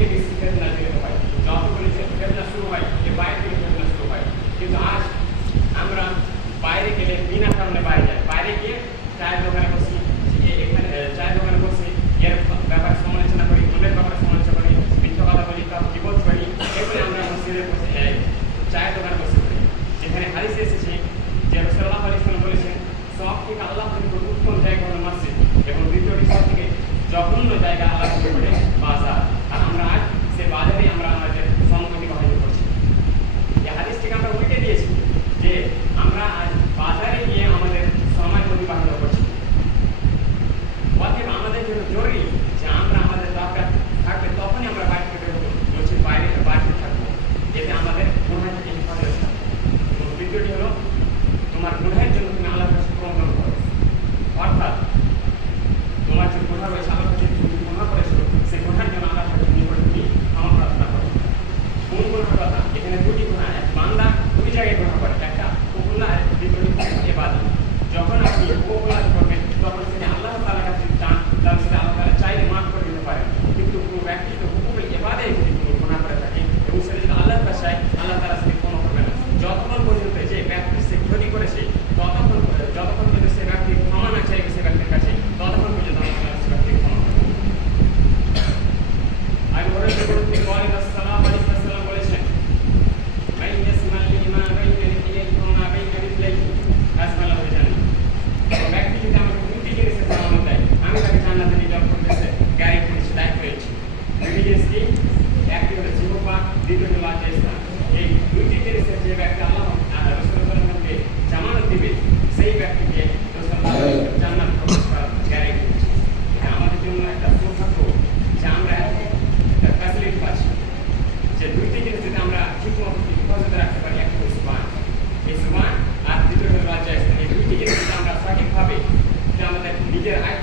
থেকে সিগন্যাল না বের হয় যতগুলি ফেরনা শুরু হয় যে বাইরে থেকে ফেরনা শুরু হয় কিন্তু আজ আমরা বাইরে গেলে বিনা কারণে বাইরে যাই বাইরে গিয়ে চায়ের sumar Yeah,